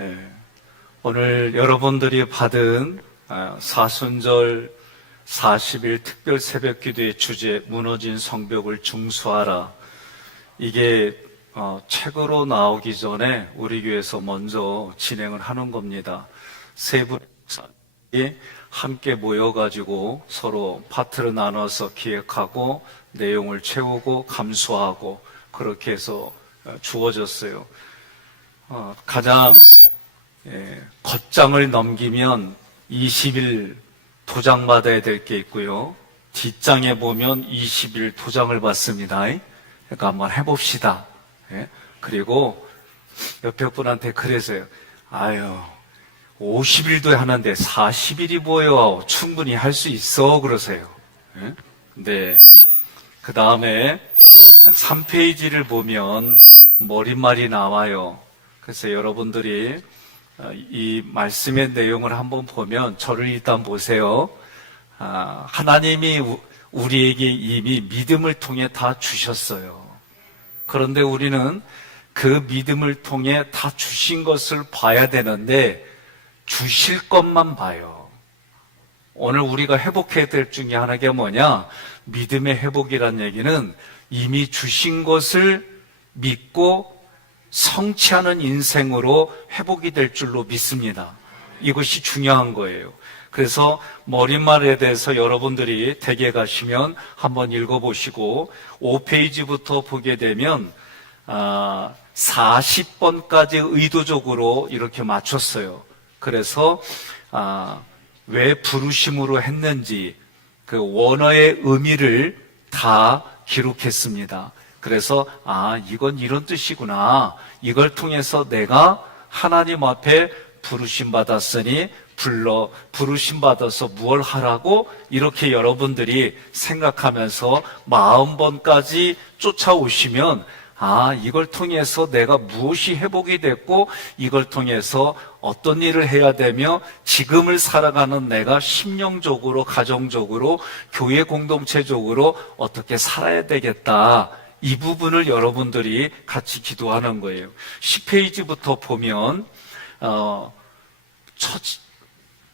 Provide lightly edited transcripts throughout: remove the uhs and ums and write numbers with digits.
예, 오늘 여러분들이 받은 사순절 40일 특별 새벽 기도의 주제 무너진 성벽을 중수하라. 이게 책으로 나오기 전에 우리 교회에서 먼저 진행을 하는 겁니다. 세 분이 함께 모여가지고 서로 파트를 나눠서 기획하고 내용을 채우고 감수하고 그렇게 해서 주어졌어요. 가장 겉장을 넘기면 20일 도장 받아야 될 게 있고요. 뒷장에 보면 20일 도장을 받습니다. 그러니까 한번 해봅시다. 그리고 옆에 분한테 그래서요. 50일도 하는데 40일이 뭐예요? 충분히 할 수 있어. 그러세요. 네. 그 다음에 3페이지를 보면 머릿말이 나와요. 그래서 여러분들이 이 말씀의 내용을 한번 보면 저를 일단 보세요. 하나님이 우리에게 이미 믿음을 통해 다 주셨어요. 그런데 우리는 그 믿음을 통해 다 주신 것을 봐야 되는데 주실 것만 봐요. 오늘 우리가 회복해야 될 중에 하나가 뭐냐? 믿음의 회복이란 얘기는 이미 주신 것을 믿고 성취하는 인생으로 회복이 될 줄로 믿습니다. 이것이 중요한 거예요. 그래서 머릿말에 대해서 여러분들이 댁에 가시면 한번 읽어보시고 5페이지부터 보게 되면 40번까지 의도적으로 이렇게 맞췄어요. 그래서 왜 부르심으로 했는지 그 원어의 의미를 다 기록했습니다. 그래서 이건 이런 뜻이구나. 이걸 통해서 내가 하나님 앞에 부르심 받았으니 부르심 받아서 무엇을 하라고 이렇게 여러분들이 생각하면서 40번까지 쫓아오시면 이걸 통해서 내가 무엇이 회복이 됐고 이걸 통해서 어떤 일을 해야 되며 지금을 살아가는 내가 심령적으로 가정적으로 교회 공동체적으로 어떻게 살아야 되겠다. 이 부분을 여러분들이 같이 기도하는 거예요. 10페이지부터 보면 첫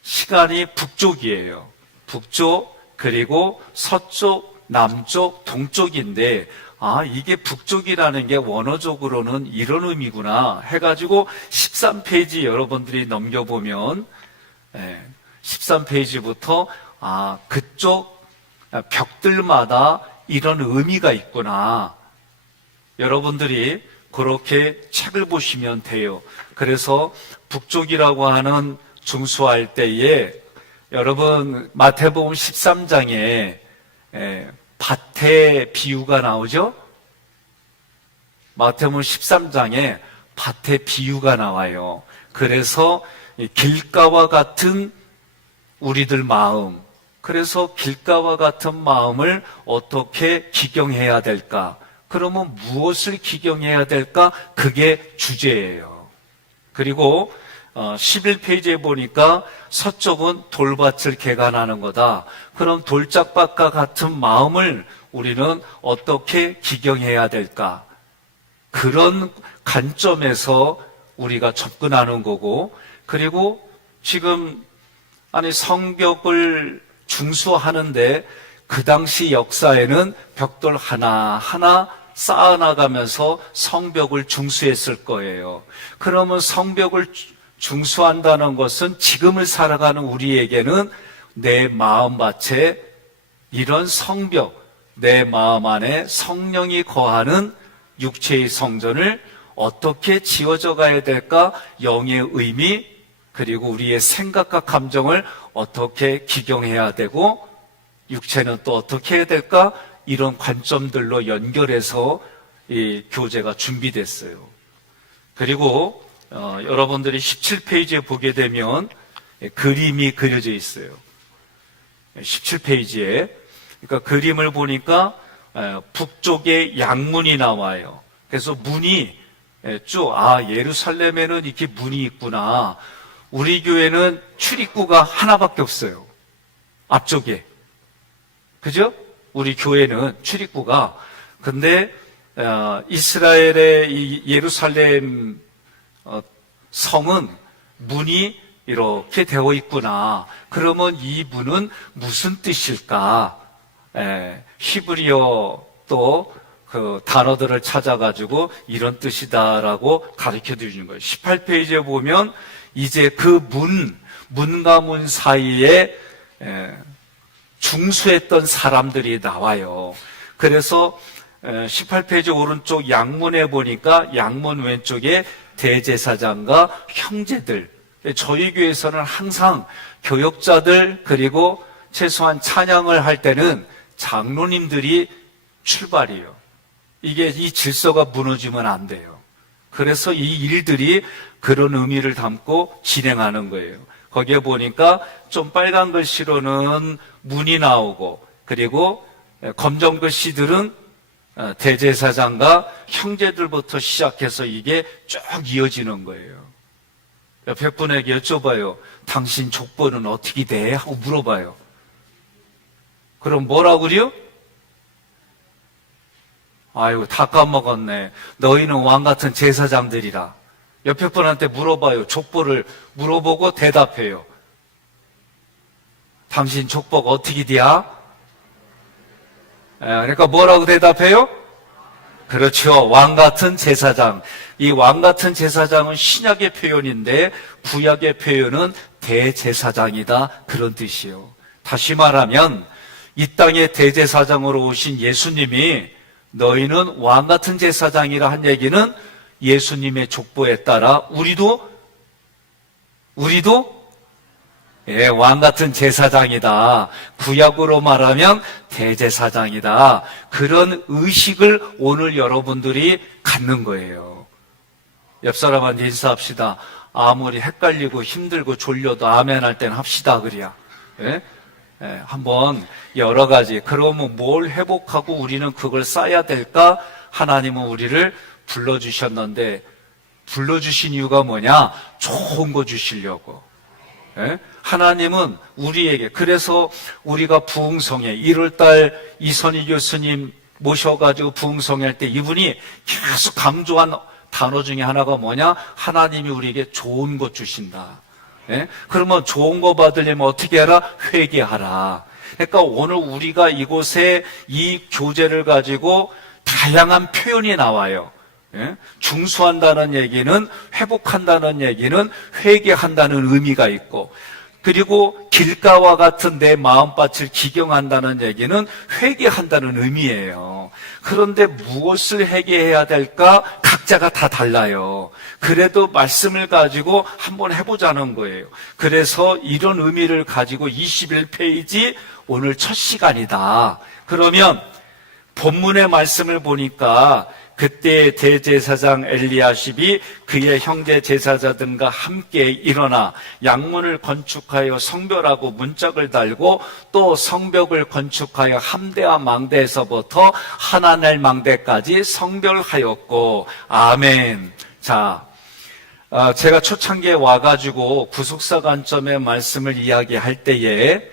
시간이 북쪽이에요. 북쪽 그리고 서쪽, 남쪽, 동쪽인데 이게 북쪽이라는 게 원어적으로는 이런 의미구나 해가지고 13페이지 여러분들이 넘겨보면 13페이지부터 그쪽 벽들마다 이런 의미가 있구나. 여러분들이 그렇게 책을 보시면 돼요. 그래서 북쪽이라고 하는 중수할 때에 여러분 마태복음 13장에 밭의 비유가 나오죠? 마태복음 13장에 밭의 비유가 나와요. 그래서 길가와 같은 우리들 마음, 그래서 길가와 같은 마음을 어떻게 기경해야 될까? 그러면 무엇을 기경해야 될까? 그게 주제예요. 그리고 11페이지에 보니까 서쪽은 돌밭을 개간하는 거다. 그럼 돌짝밭과 같은 마음을 우리는 어떻게 기경해야 될까? 그런 관점에서 우리가 접근하는 거고, 그리고 지금 성벽을 중수하는데 그 당시 역사에는 벽돌 하나하나 쌓아나가면서 성벽을 중수했을 거예요. 그러면 성벽을 중수한다는 것은 지금을 살아가는 우리에게는 내 마음밭에 이런 성벽, 내 마음 안에 성령이 거하는 육체의 성전을 어떻게 지어져 가야 될까? 영의 의미, 그리고 우리의 생각과 감정을 어떻게 기경해야 되고 육체는 또 어떻게 해야 될까? 이런 관점들로 연결해서 이 교재가 준비됐어요. 그리고 여러분들이 17페이지에 보게 되면 그림이 그려져 있어요. 17페이지에 그러니까 그림을 보니까 북쪽에 양문이 나와요. 그래서 문이 쭉 예루살렘에는 이렇게 문이 있구나. 우리 교회는 출입구가 하나밖에 없어요. 앞쪽에. 그죠? 우리 교회는 출입구가. 근데 이스라엘의 이 예루살렘 성은 문이 이렇게 되어 있구나. 그러면 이 문은 무슨 뜻일까? 히브리어 또 그 단어들을 찾아가지고 이런 뜻이다라고 가르쳐 드리는 거예요. 18페이지에 보면 이제 그 문과 문 사이에 중수했던 사람들이 나와요. 그래서 18페이지 오른쪽 양문에 보니까 양문 왼쪽에 대제사장과 형제들, 저희 교회에서는 항상 교역자들 그리고 최소한 찬양을 할 때는 장로님들이 출발이에요. 이게 이 질서가 무너지면 안 돼요. 그래서 이 일들이 그런 의미를 담고 진행하는 거예요. 거기에 보니까 좀 빨간 글씨로는 문이 나오고, 그리고 검정 글씨들은 대제사장과 형제들부터 시작해서 이게 쭉 이어지는 거예요. 옆에 분에게 여쭤봐요. 당신 족보는 어떻게 돼? 하고 물어봐요. 그럼 뭐라고 그래요? 아이고, 다 까먹었네. 너희는 왕같은 제사장들이라. 옆에 분한테 물어봐요. 족보를 물어보고 대답해요. 당신 족보가 어떻게 돼야? 그러니까 뭐라고 대답해요? 그렇죠. 왕같은 제사장. 이 왕같은 제사장은 신약의 표현인데 구약의 표현은 대제사장이다. 그런 뜻이에요. 다시 말하면 이 땅에 대제사장으로 오신 예수님이 너희는 왕같은 제사장이라 한 얘기는 예수님의 족보에 따라 우리도 왕같은 제사장이다. 구약으로 말하면 대제사장이다. 그런 의식을 오늘 여러분들이 갖는 거예요. 옆 사람한테 인사합시다. 아무리 헷갈리고 힘들고 졸려도 아멘 할 때는 합시다. 그래야. 한번 여러 가지. 그러면 뭘 회복하고 우리는 그걸 쌓아야 될까? 하나님은 우리를 불러주셨는데, 불러주신 이유가 뭐냐? 좋은 거 주시려고. 하나님은 우리에게, 그래서 우리가 부흥성회 1월달 이선희 교수님 모셔가지고 부흥성회 할 때 이분이 계속 강조한 단어 중에 하나가 뭐냐? 하나님이 우리에게 좋은 것 주신다. 그러면 좋은 거 받으려면 어떻게 해라? 회개하라. 그러니까 오늘 우리가 이곳에 이 교재를 가지고 다양한 표현이 나와요. 중수한다는 얘기는, 회복한다는 얘기는 회개한다는 의미가 있고, 그리고 길가와 같은 내 마음밭을 기경한다는 얘기는 회개한다는 의미예요. 그런데 무엇을 회개해야 될까? 각자가 다 달라요. 그래도 말씀을 가지고 한번 해보자는 거예요. 그래서 이런 의미를 가지고 21페이지 오늘 첫 시간이다. 그러면 본문의 말씀을 보니까 그때 대제사장 엘리야십이 그의 형제 제사자들과 함께 일어나 양문을 건축하여 성벽하고 문짝을 달고 또 성벽을 건축하여 함대와 망대에서부터 하나넬 망대까지 성별하였고. 아멘. 자, 제가 초창기에 와가지고 구속사 관점의 말씀을 이야기할 때에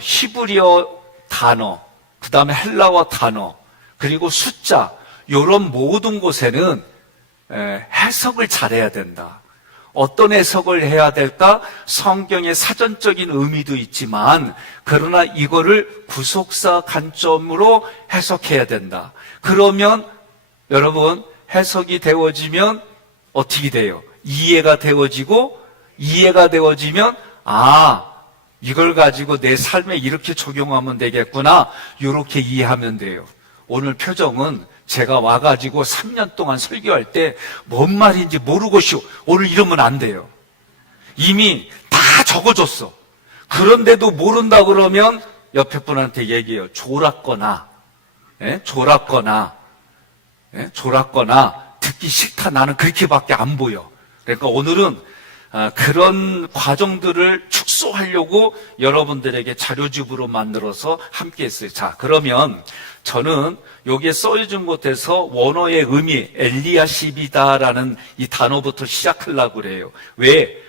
히브리어 단어, 그 다음에 헬라어 단어, 그리고 숫자, 이런 모든 곳에는 해석을 잘해야 된다. 어떤 해석을 해야 될까? 성경의 사전적인 의미도 있지만 그러나 이거를 구속사 관점으로 해석해야 된다. 그러면 여러분 해석이 되어지면 어떻게 돼요? 이해가 되어지고, 이해가 되어지면 이걸 가지고 내 삶에 이렇게 적용하면 되겠구나, 이렇게 이해하면 돼요. 오늘 표정은 제가 와가지고 3년 동안 설교할 때 뭔 말인지 모르고 오늘 이러면 안 돼요. 이미 다 적어줬어. 그런데도 모른다 그러면 옆에 분한테 얘기해요. 졸았거나 듣기 싫다. 나는 그렇게밖에 안 보여. 그러니까 오늘은 그런 과정들을 축소하려고 여러분들에게 자료집으로 만들어서 함께 했어요. 자, 그러면 저는 여기에 써있는 곳에서 원어의 의미, 엘리야십이다라는 이 단어부터 시작하려고 그래요. 왜?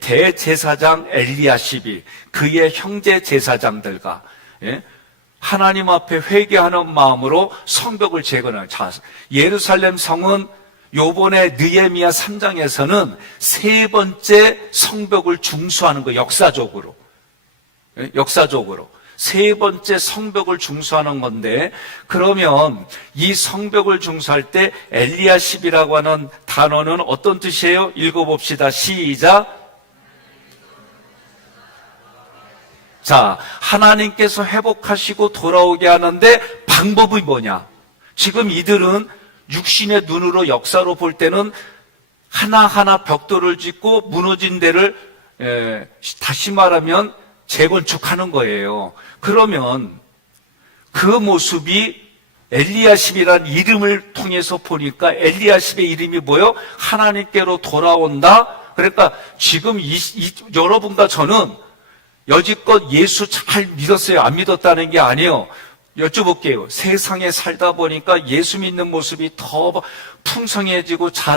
대제사장 엘리야십이 그의 형제 제사장들과 하나님 앞에 회개하는 마음으로 성벽을 재건하는. 자, 예루살렘 성은 요번에 느헤미야 3장에서는 세 번째 성벽을 중수하는 거, 역사적으로. 역사적으로. 세 번째 성벽을 중수하는 건데, 그러면 이 성벽을 중수할 때 엘리야십이라고 하는 단어는 어떤 뜻이에요? 읽어봅시다. 시작. 자, 하나님께서 회복하시고 돌아오게 하는데 방법이 뭐냐? 지금 이들은 육신의 눈으로 역사로 볼 때는 하나하나 벽돌을 짓고 무너진 데를 다시 말하면 재건축하는 거예요. 그러면 그 모습이 엘리야십이라는 이름을 통해서 보니까 엘리야십의 이름이 뭐예요? 하나님께로 돌아온다. 그러니까 지금 여러분과 저는 여지껏 예수 잘 믿었어요? 안 믿었다는 게 아니에요. 여쭤볼게요. 세상에 살다 보니까 예수 믿는 모습이 더 풍성해지고 잘